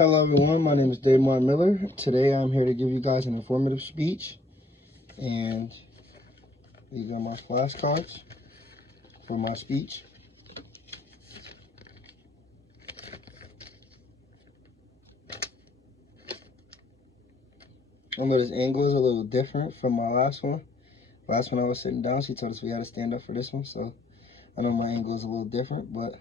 Hello everyone, my name is Dave Martin Miller. Today I'm here to give you guys an informative speech, and these are my flashcards for my speech. Although this angle is a little different from my last one. Last one I was sitting down, she told us we had to stand up for this one, so I know my angle is a little different, but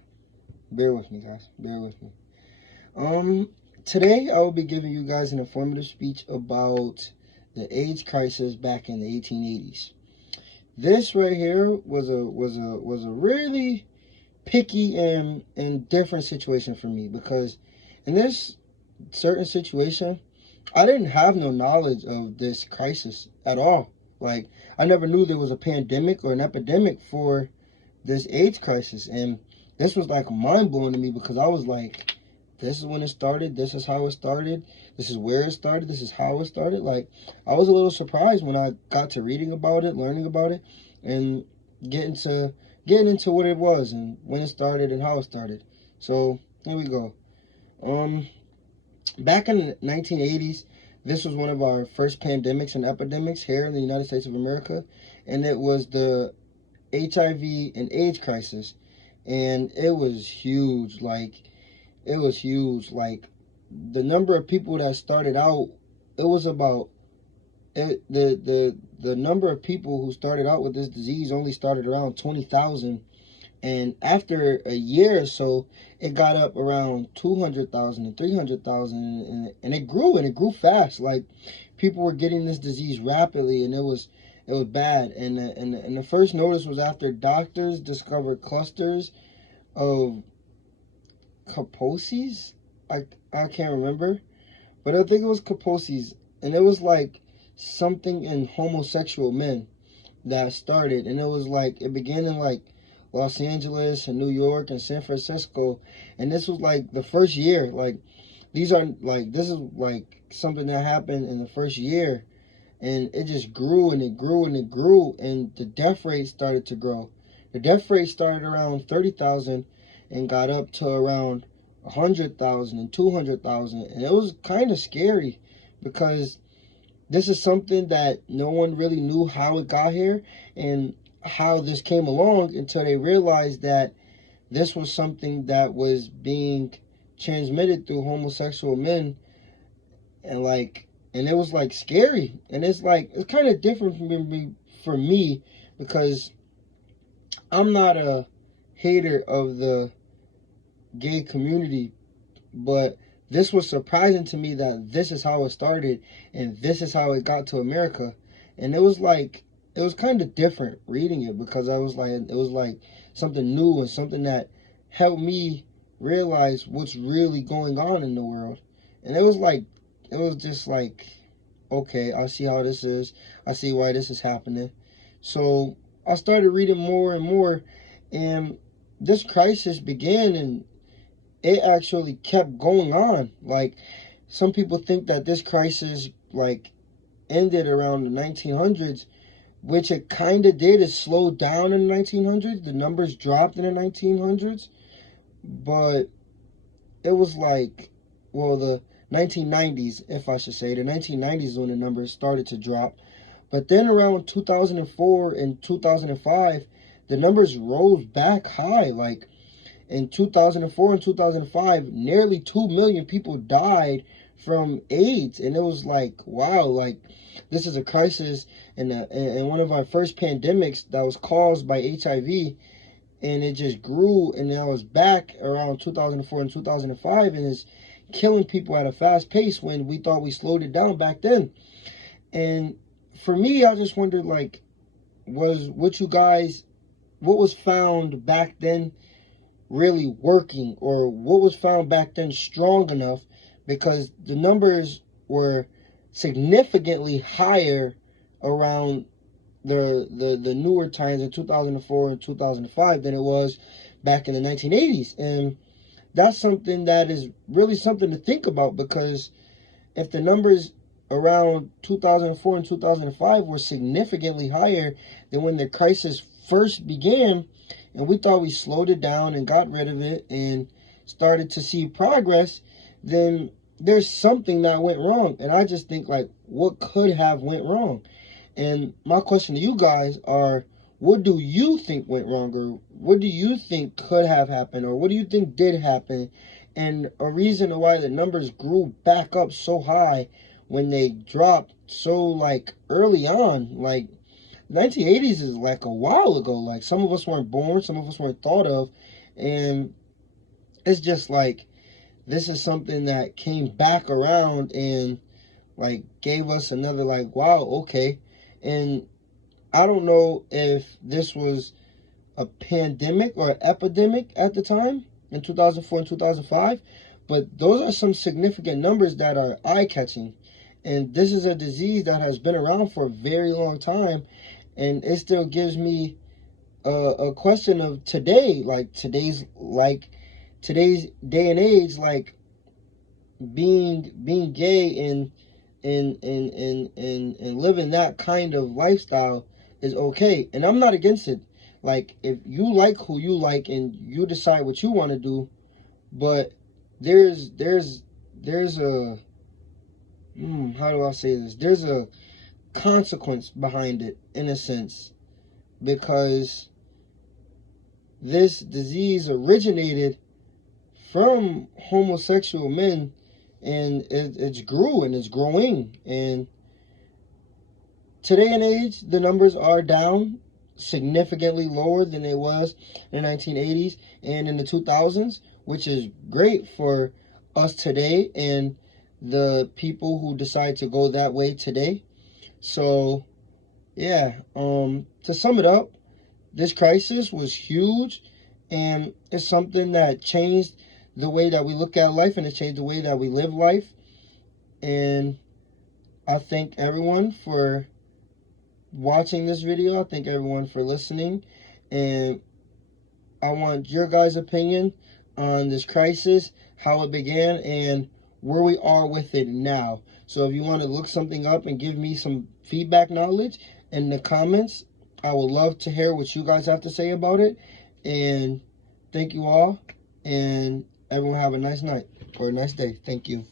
bear with me guys, bear with me. Today I will be giving you guys an informative speech about the AIDS crisis back in the 1880s. This right here was a really picky and different situation for me, because in this certain situation, I didn't have no knowledge of this crisis at all. Like, I never knew there was a pandemic or an epidemic for this AIDS crisis, and this was like mind-blowing to me, because I was like, this is when it started, this is how it started, this is where it started, this is how it started. Like, I was a little surprised when I got to reading about it, learning about it, and getting into what it was and when it started and how it started. So here we go. Back in the 1980s, this was one of our first pandemics and epidemics here in the United States of America, and it was the HIV and AIDS crisis, and it was huge. It was huge. Like, the number of people that started out, it was about it, the number of people who started out with this disease only started around 20,000, and after a year or so, it got up around 200,000 and 300,000, and it grew fast. Like, people were getting this disease rapidly, and it was bad. And the first notice was after doctors discovered clusters of Kaposi's. I can't remember, but I think it was Kaposi's, and it was like something in homosexual men that started, and it was like, it began in like Los Angeles and New York and San Francisco, and this was like the first year. Like, this is like something that happened in the first year, and it just grew and it grew and it grew, and the death rate started to grow. The death rate started around 30,000 and got up to around 100,000 and 200,000, and it was kind of scary, because this is something that no one really knew how it got here and how this came along, until they realized that this was something that was being transmitted through homosexual men, and it was like scary. And it's kind of different for me, because I'm not a hater of the gay community, but this was surprising to me that this is how it started and this is how it got to America. And it was kind of different reading it, because it was like something new and something that helped me realize what's really going on in the world. And it was just like, okay, I see how this is. I see why this is happening. So I started reading more and more, and this crisis began, and it actually kept going on. Like, some people think that this crisis like ended around the 1900s, which it kind of did. It slowed down in the 1900s. The numbers dropped in the 1900s, but it was like, well, the 1990s, if I should say, the 1990s is when the numbers started to drop. But then around 2004 and 2005, the numbers rose back high. Like, in 2004 and 2005, nearly 2 million people died from AIDS. And it was like, wow, like, this is a crisis and one of our first pandemics that was caused by HIV. And it just grew, and now it's back around 2004 and 2005, and it's killing people at a fast pace when we thought we slowed it down back then. And for me, I just wondered, like, what was found back then really working, or what was found back then strong enough, because the numbers were significantly higher around the newer times in 2004 and 2005 than it was back in the 1980s. And that's something that is really something to think about, because if the numbers around 2004 and 2005 were significantly higher than when the crisis first began, and we thought we slowed it down and got rid of it and started to see progress, then there's something that went wrong. And I just think, like, what could have went wrong? And my question to you guys are, what do you think went wrong, or what do you think could have happened, or what do you think did happen? And a reason why the numbers grew back up so high when they dropped so, like, early on. Like, 1980s is like a while ago. Like, some of us weren't born, some of us weren't thought of. And it's just like, this is something that came back around and, like, gave us another, like, wow, okay. And I don't know if this was a pandemic or an epidemic at the time in 2004 and 2005, but those are some significant numbers that are eye-catching. And this is a disease that has been around for a very long time, and it still gives me a question of today, like today's day and age, like being gay and living that kind of lifestyle is okay. And I'm not against it. Like, if you like who you like and you decide what you want to do, but there's a how do I say this? There's a consequence behind it, in a sense, because this disease originated from homosexual men, and it's grew and it's growing. And today and age, the numbers are down significantly lower than they was in the 1980s and in the 2000s, which is great for us today and the people who decide to go that way today. So yeah, to sum it up, this crisis was huge, and it's something that changed the way that we look at life, and it changed the way that we live life. And I thank everyone for watching this video. I thank everyone for listening, and I want your guys' opinion on this crisis, how it began, and where we are with it now. So if you want to look something up and give me some feedback knowledge in the comments, I would love to hear what you guys have to say about it. And thank you all, and everyone have a nice night or a nice day. Thank you.